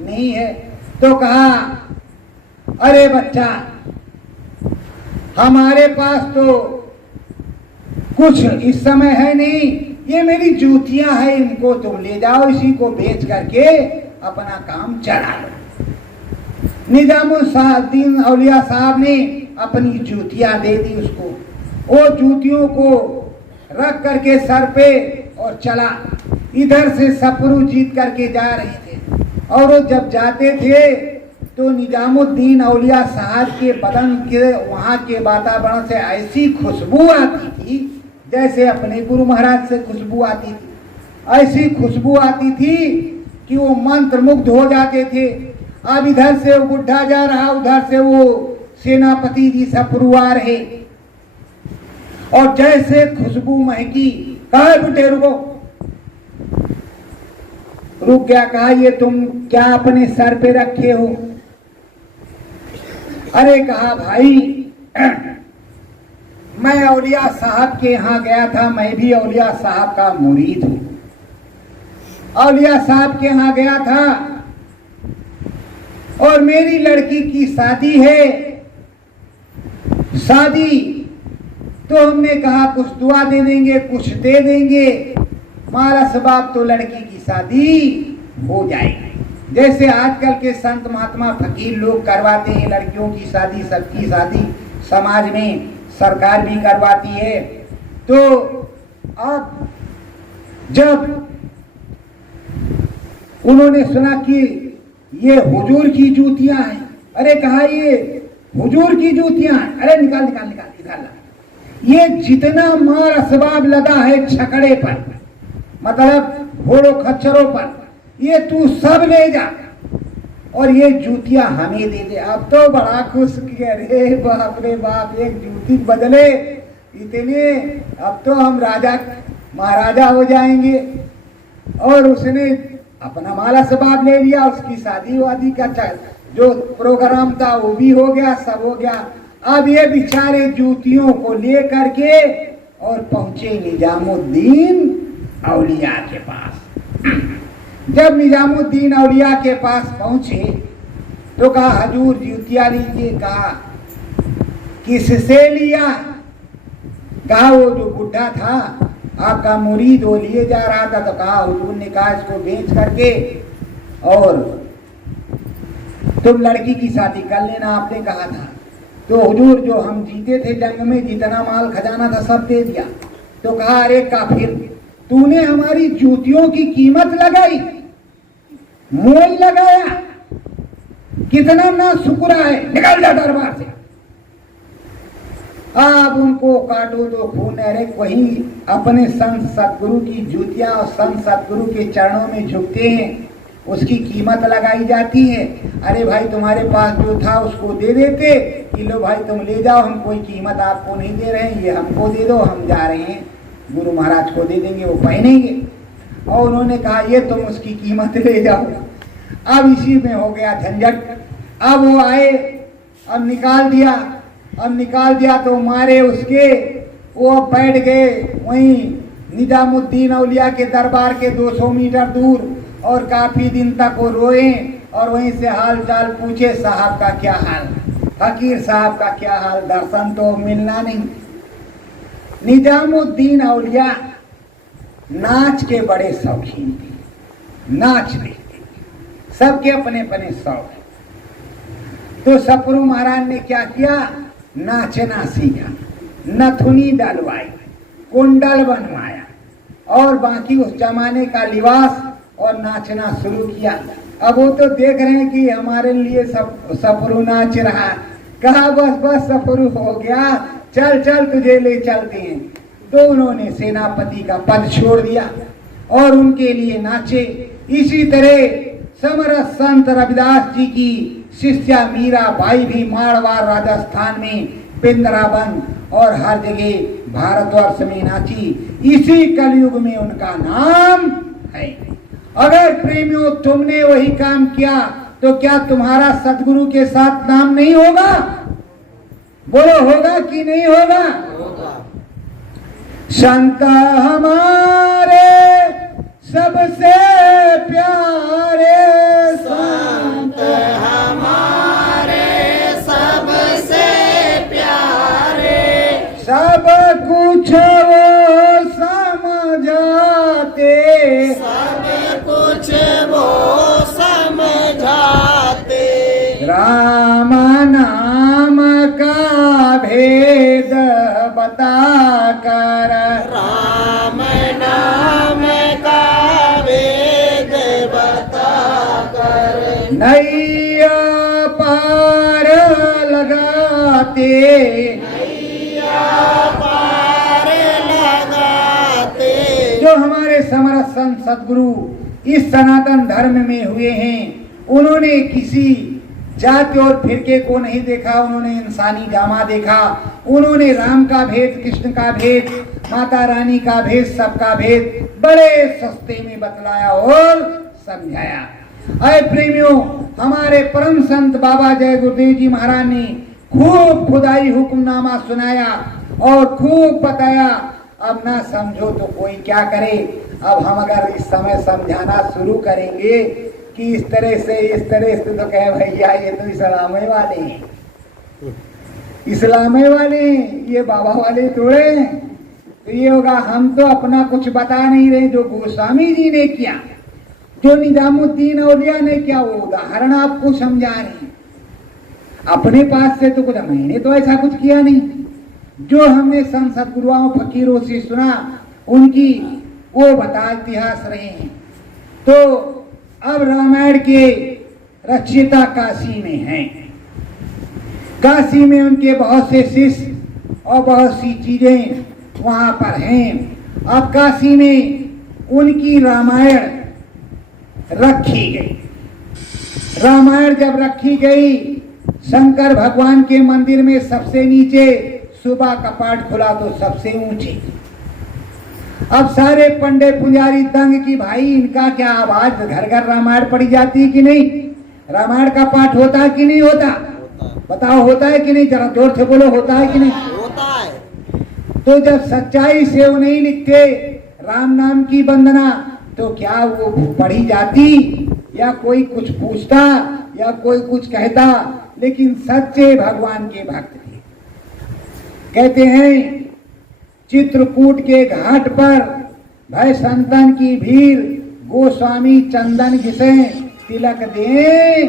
नहीं है। तो कहा, अरे बच्चा, हमारे पास तो कुछ इस समय है नहीं, ये मेरी जूतियां हैं, इनको तुम ले जाओ, इसी को बेच करके अपना काम चला लो। निजामुद्दीन औलिया साहब ने अपनी जूतियां दे दी उसको। वो जूतियों को रख करके सर पे और चला। इधर से सपरू जीत करके जा रहे थे और वो जब जाते थे तो निजामुद्दीन औलिया साहब के बदन के, वहाँ के वातावरण से ऐसी खुशबू आती थी जैसे अपने गुरु महाराज से खुशबू आती थी। ऐसी खुशबू आती थी कि वो मंत्र मुग्ध हो जाते थे। अब इधर से वो बुढ़ा जा रहा, उधर से वो सेनापति जी सपरू आ रहे और जैसे खुशबू महकी, कहा बुढ़े रुको। रुक गया। कहा, ये तुम क्या अपने सर पे रखे हो? अरे कहा, भाई मैं औलिया साहब के यहाँ गया था, मैं भी औलिया साहब का मुरीद हूँ। औलिया साहब के यहाँ गया था और मेरी लड़की की शादी है। शादी तो हमने कहा कुछ दुआ दे देंगे, कुछ दे देंगे, हमारा सबाब तो लड़की की शादी हो जाएगी। जैसे आजकल के संत महात्मा फकीर लोग करवाते हैं लड़कियों की शादी, सबकी शादी समाज में सरकार भी करवाती है। तो अब जब उन्होंने सुना कि ये हुजूर की जूतियां हैं, अरे कहा, ये हुजूर की जूतियां हैं, अरे निकाल निकाल निकाल निकाल। ये जितना मार असबाब लगा है छकड़े पर, मतलब घोड़ों खच्चरों पर, ये तू सब ले जा और ये जूतियां हमें दे दे। अब तो बड़ा खुश किया, रे बाप रे बाप, एक जूती बदले इतने, अब तो हम राजा महाराजा हो जाएंगे। और उसने अपना माला सबाब ले लिया, उसकी शादी वादी का जो प्रोग्राम था वो भी हो गया, सब हो गया। अब ये बेचारे जूतियों को ले करके और पहुंचे निजामुद्दीन औलिया के पास। जब निजामुद्दीन औलिया के पास पहुंचे तो कहा, हजूर जूतियां लीजिए। कहा, किससे लिया? कहा, वो जो बुढ़ा था आपका मुरीद, वो लिए जा रहा था। तो कहा, हुजूर ने कहा इसको बेच करके और तुम लड़की की शादी कर लेना, आपने कहा था। तो हुजूर, जो हम जीते थे जंग में, जितना माल खजाना था सब दे दिया। तो कहा, अरे काफिर, तूने हमारी जूतियों की कीमत लगाई, मोल लगाया, कितना ना शुक्र है, निकल जा दरबार से। आप उनको काटो तो खून। अरे वही अपने संत सतगुरु की जूतियां और संत सतगुरु के चरणों में झुकते हैं, उसकी कीमत लगाई जाती है। अरे भाई तुम्हारे पास जो था उसको दे देते कि लो भाई तुम ले जाओ, हम कोई कीमत आपको नहीं दे रहे हैं, ये हमको दे दो, हम जा रहे हैं गुरु महाराज को दे देंगे, वो पहनेंगे। और उन्होंने कहा ये तुम उसकी कीमत ले जाओ। अब इसी में हो गया झंझट। अब वो आए, अब निकाल दिया तो मारे उसके, वो बैठ गए वहीं निजामुद्दीन औलिया के दरबार के 200 मीटर दूर, और काफी दिन तक वो रोए और वहीं से हाल चाल पूछे, साहब का क्या हाल, फकीर साहब का क्या हाल, दर्शन तो मिलना नहीं। निजामुद्दीन औलिया नाच के बड़े शौकीन थे, नाच देखते, सबके अपने अपने शौक। तो सपरू महाराज ने क्या किया, नाचना सीखा, नथुनी डलवाई, कुंडल बनवाया और बाकी उस जमाने का लिबास और नाचना शुरू किया। अब वो तो देख रहे हैं कि हमारे लिए सब सपरू नाच रहा, कहा बस सपरू हो गया, चल तुझे ले चलते हैं। तो उन्होंने सेनापति का पद छोड़ दिया और उनके लिए नाचे। इसी तरह समरस संत रविदास जी की शिष्या मीरा बाई भी मारवाड़ राजस्थान में, वृंदावन और हर जगह भारतवर्ष में नाची। इसी कलयुग में उनका नाम है। अगर प्रेमियों तुमने वही काम किया तो क्या तुम्हारा सदगुरु के साथ नाम नहीं होगा? बोलो होगा कि नहीं होगा? संत हमारे सबसे प्यारे, संत हमारे सबसे प्यारे, सब कुछ वो समझाते, सब कुछ वो समझाते, राम नाम का भेद बता कर, राम नाम का वेद बता कर, नैया पार लगाते, नैया पार लगाते। जो हमारे समरस संत सदगुरु इस सनातन धर्म में हुए हैं, उन्होंने किसी जाति और फिरके को नहीं देखा, उन्होंने इंसानी जामा देखा। उन्होंने राम का भेद, कृष्ण का भेद, माता रानी का भेद, सबका भेद बड़े सस्ते में बतलाया और समझाया। अरे प्रेमियों, हमारे परम संत बाबा जय गुरुदेव जी महाराज ने खूब खुदाई हुक्मनामा सुनाया और खूब बताया। अब ना समझो तो कोई क्या करे। अब हम अगर इस समय समझाना शुरू करेंगे कि इस तरह से तो कहे भैया ये तो इस्लामे वाले हैं, इस्लामे वाले, ये बाबा वाले थोड़े। तो ये होगा हम तो अपना कुछ बता नहीं रहे, जो गोस्वामी जी ने किया, जो निजामुद्दीन औलिया ने किया, वो उदाहरण आपको समझा रहे हैं। अपने पास से तो कुछ, मैंने तो ऐसा कुछ किया नहीं। जो हमने संत सतगुरुओं फकीरों से सुना, उनकी वो बता इतिहास रहे हैं। तो अब रामायण के रचयिता काशी में हैं। काशी में उनके बहुत से शिष्य और बहुत सी चीजें वहां पर हैं। अब काशी में उनकी रामायण रखी गई। रामायण जब रखी गई, शंकर भगवान के मंदिर में सबसे नीचे सुबह कपाट खुला तो सबसे ऊंचे। अब सारे पंडे पुजारी दंग की भाई इनका क्या आवाज, घर घर रामायण पढ़ी जाती है कि नहीं? रामायण का पाठ होता है कि नहीं होता? बताओ होता है कि नहीं? जरा जोर से बोलो, होता है कि नहीं? होता है। तो जब सच्चाई से वो नहीं लिखते राम नाम की वंदना, तो क्या वो पढ़ी जाती या कोई कुछ पूछता या कोई कुछ कहता? लेकिन सच्चे भगवान के भक्त थे। कहते हैं चित्रकूट के घाट पर भय संतन की भीड़, गोस्वामी चंदन घिसे तिलक दे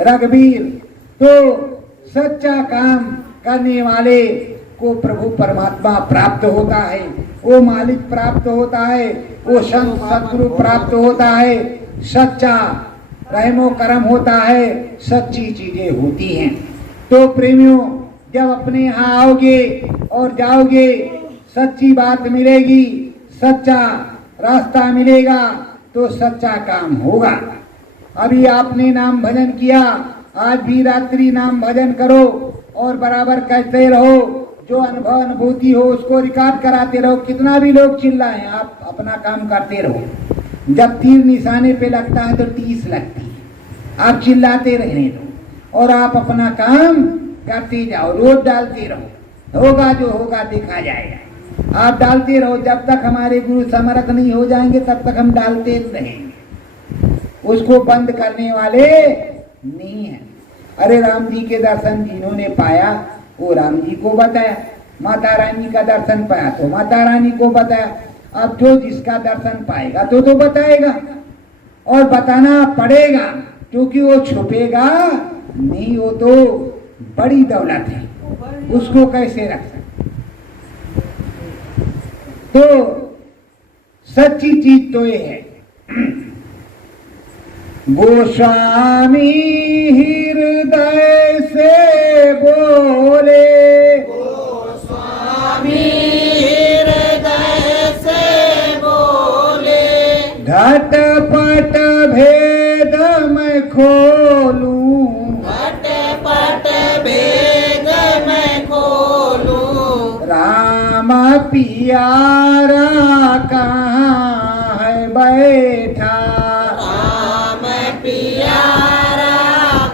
रघुवीर। तो सच्चा काम करने वाले को प्रभु परमात्मा प्राप्त होता है, वो मालिक प्राप्त होता है, वो संत सतगुरु प्राप्त होता है। सच्चा रहमो करम होता है, सच्ची चीजें होती हैं। तो प्रेमियों, जब अपने यहाँ आओगे और जाओगे, सच्ची बात मिलेगी, सच्चा रास्ता मिलेगा, तो सच्चा काम होगा। अभी आपने नाम भजन किया, आज भी रात्रि नाम भजन करो और बराबर कहते रहो। जो अनुभव अनुभूति हो उसको रिकॉर्ड कराते रहो। कितना भी लोग चिल्लाएं, आप अपना काम करते रहो। जब तीर निशाने पे लगता है तो टीस लगती है। आप चिल्लाते रहने दो और आप अपना काम करते जाओ, रोज डालते रहो। होगा जो होगा देखा जाएगा। आप डालते रहो, जब तक हमारे गुरु समर्थ नहीं हो जाएंगे तब तक हम डालते रहेंगे। उसको बंद करने वाले नहीं है। अरे राम जी के दर्शन जिन्होंने पाया वो राम जी को बताया, माता रानी का दर्शन पाया तो माता रानी को बताया। अब जो जिसका दर्शन पाएगा तो बताएगा और बताना पड़ेगा, क्योंकि वो छुपेगा नहीं। वो तो बड़ी दौलत है, उसको कैसे रख सकते। तो सच्ची चीज तो ये है। गोस्वामी हृदय से बोले, गोस्वामी हृदय से बोले, घटपट भेद मैं खोलूं, घटपट भेद मैं खोलूं, राम पियारा कहाँ है बैठा, राम पियारा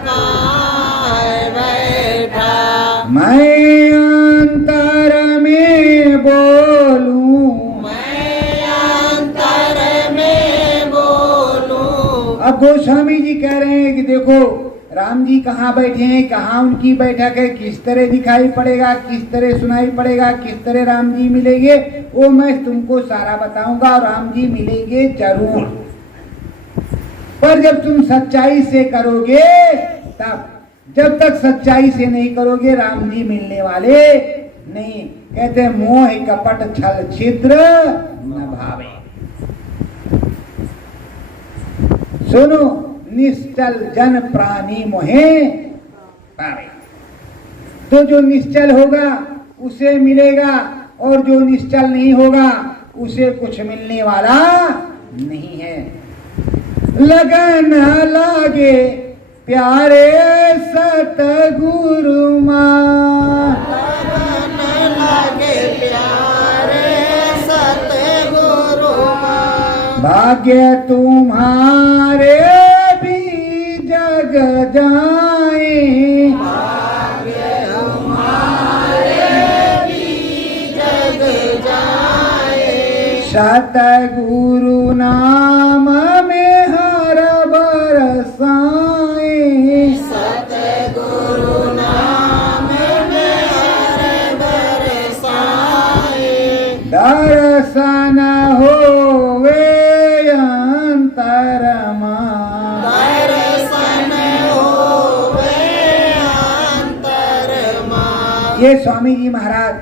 कहाँ है बैठा, मैं अंतर में बोलूं। मैं अंतर में बोलूं। अब गोस्वामी जी कह रहे हैं कि देखो राम जी कहाँ बैठे हैं, कहाँ उनकी बैठक है, किस तरह दिखाई पड़ेगा, किस तरह सुनाई पड़ेगा, किस तरह राम जी मिलेंगे, वो मैं तुमको सारा बताऊंगा। और राम जी मिलेंगे जरूर, पर जब तुम सच्चाई से करोगे तब। जब तक सच्चाई से नहीं करोगे राम जी मिलने वाले नहीं। कहते मोह कपट छल छिद्र न भावे। सुनो, निश्चल जन प्राणी मोहे पावे। तो जो निश्चल होगा उसे मिलेगा, और जो निश्चल नहीं होगा उसे कुछ मिलने वाला नहीं है। लगन लागे प्यारे सतगुरु मां, लगन लागे प्यारे सतगुरु मां, भाग्य तुम्हारे भी जग जाए, भाग्य तुम्हारे भी जग जाए, सतगुरु नाम में हर बरसाए, सतगुरु नाम में हर बरसाए, दर्शन होवे अंतरमा, दर्शन होवे अंतरमा। ये स्वामी जी महाराज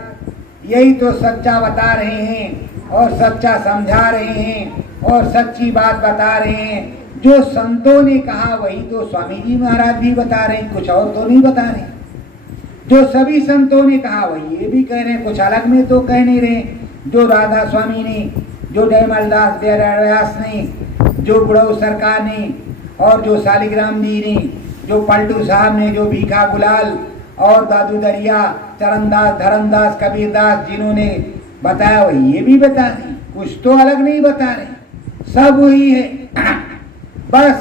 यही तो सच्चा बता रहे हैं और सच्चा समझा रहे हैं और सच्ची बात बता रहे हैं। जो संतों ने कहा वही तो स्वामी जी महाराज भी बता रहे हैं, कुछ और तो नहीं बता रहे। जो सभी संतों ने कहा वही ये भी कह रहे हैं, कुछ अलग में तो कह नहीं रहे। जो राधा स्वामी ने, जो दयामल दास व्यास ने, जो बुढ़ऊ सरकार ने, और जो शालिग्राम जी ने, जो पलटू साहब ने, जो भीखा गुलाल और दादू दरिया, चरणदास, धरमदास, कबीरदास, जिन्होंने बताया वही ये भी बता रहे। कुछ तो अलग नहीं बता रहे, सब वही है। बस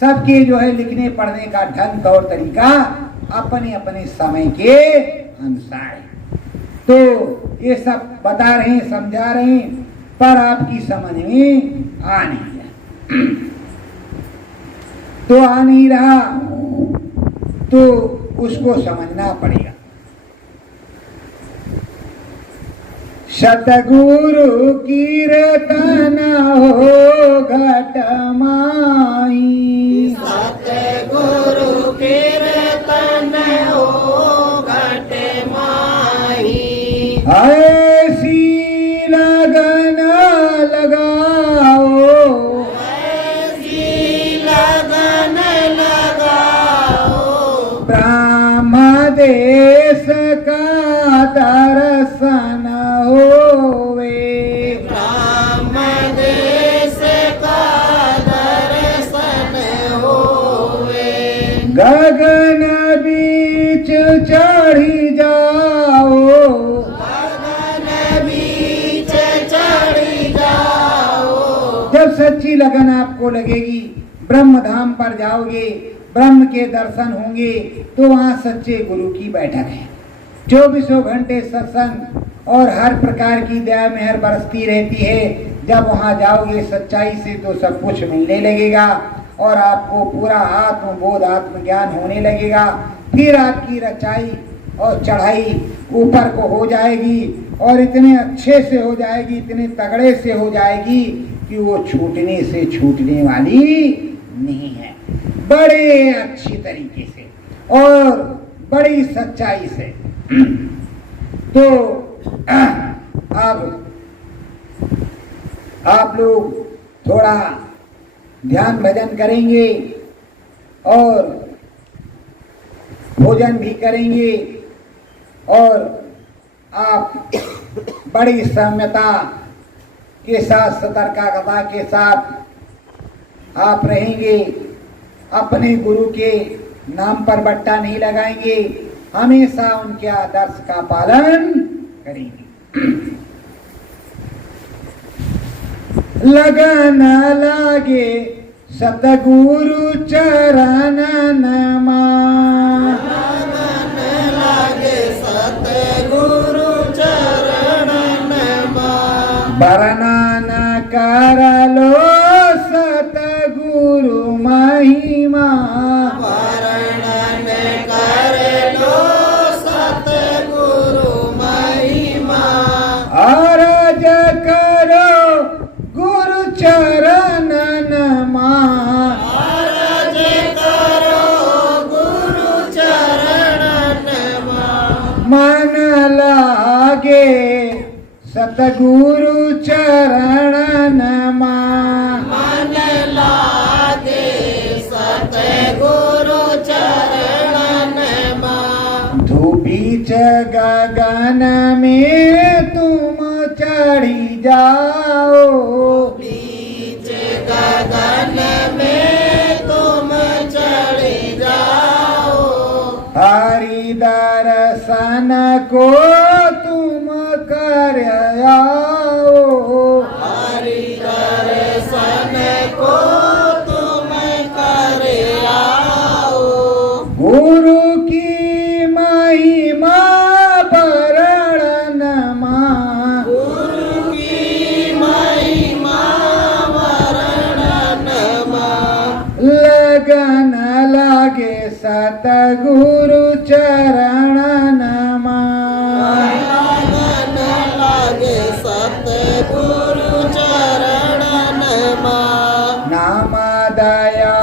सबके जो है लिखने पढ़ने का ढंग और तरीका अपने अपने समय के अनुसार है। तो ये सब बता रहे हैं, समझा रहे हैं, पर आपकी समझ में आ नहीं रहा। तो आ नहीं रहा तो उसको समझना पड़ेगा। सतगुरु कीर्तन हो घट माही, सतगुरु कीर्तन हो घट माही, ऐसी लगन लगाओ, ऐसी लगन दर्शन होवे, ब्रह्म देश का दर्शन होवे, गगन बीच चढ़ी जाओ, गगन बीच चढ़ी जाओ, जब सच्ची लगन आपको लगेगी, ब्रह्म धाम पर जाओगे, ब्रह्म के दर्शन होंगे, तो वहाँ सच्चे गुरु की बैठक है। 24 घंटे सत्संग और हर प्रकार की दया मेहर बरसती रहती है। जब वहाँ जाओगे सच्चाई से तो सब कुछ मिलने लगेगा और आपको पूरा आत्मबोध आत्मज्ञान होने लगेगा। फिर आपकी रचाई और चढ़ाई ऊपर को हो जाएगी और इतने अच्छे से हो जाएगी, इतने तगड़े से हो जाएगी कि वो छूटने से छूटने वाली नहीं है। बड़े अच्छी तरीके से और बड़ी सच्चाई से। तो अब आप लोग थोड़ा ध्यान भजन करेंगे और भोजन भी करेंगे और आप बड़ी सौम्यता के साथ, सतर्कता के साथ आप रहेंगे। अपने गुरु के नाम पर बट्टा नहीं लगाएंगे, हमेशा उनके आदर्श का पालन करेंगे। लगन लागे सतगुरु चरण नमा, लगन लागे सतगुरु चरण नमा, वर्णन कर लो सतगुरु महिमा, वर्णन कर लो सतगुरु महिमा, अरज करो गुरु चरण नमा, अरज करो गुरु चरण नमा, मन लागे सतगुरु चरण नमा, मन लागे सतगुरु चरण नमा, धूपीच गगन में तुम चढ़ी जाओ, बीच गगन में तुम चढ़ी जाओ, हरि दर्शन को तुम कर आओ, हरि दर्शन को तुम कर आओ, गुरु की महिमा वर्णनमा, गुरु की महिमा वर्णनमा, लगन लागे सतगुरु चरण नमा, लगन लागे सतगुरु चरण नमा, नाम दया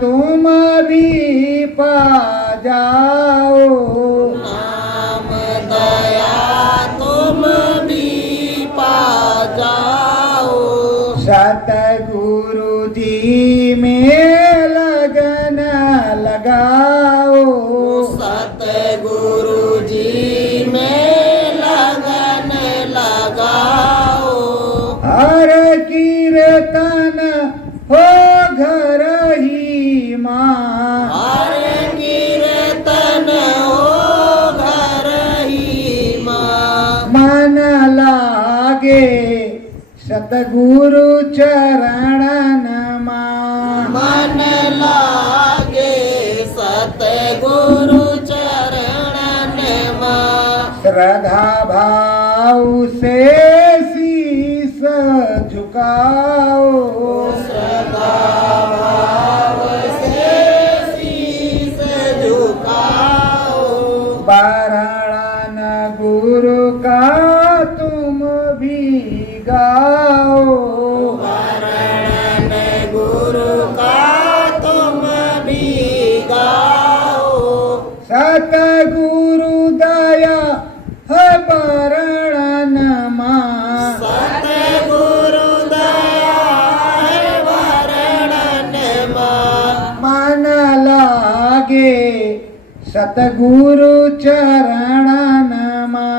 तुम भी पा जाओ, नाम दया तुम भी पा जाओ, सतगुरु जी में लगन लगाओ, सतगुरु जी में लगन लगाओ, हर कीर्तन हो घर ही माँ, हर कीर्तन हो घर ही माँ, मन लागे सतगुरु चरण नमा, मन लागे सतगुरु चरण नमा, श्रद्धा भाव से शीस झुकाओ, श्रद्धा भाव से शीस झुकाओ, वर्णन गुरु का तुम भी गाओ, वर्णन गुरु का तुम भी गाओ, सतगुरु दया है वर्णनमा, सतगुरु दया है वर्णनमा, मन लागे सतगुरु चरण नमा।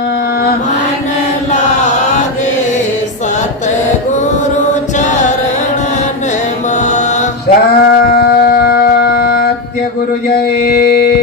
सत्य गुरु जय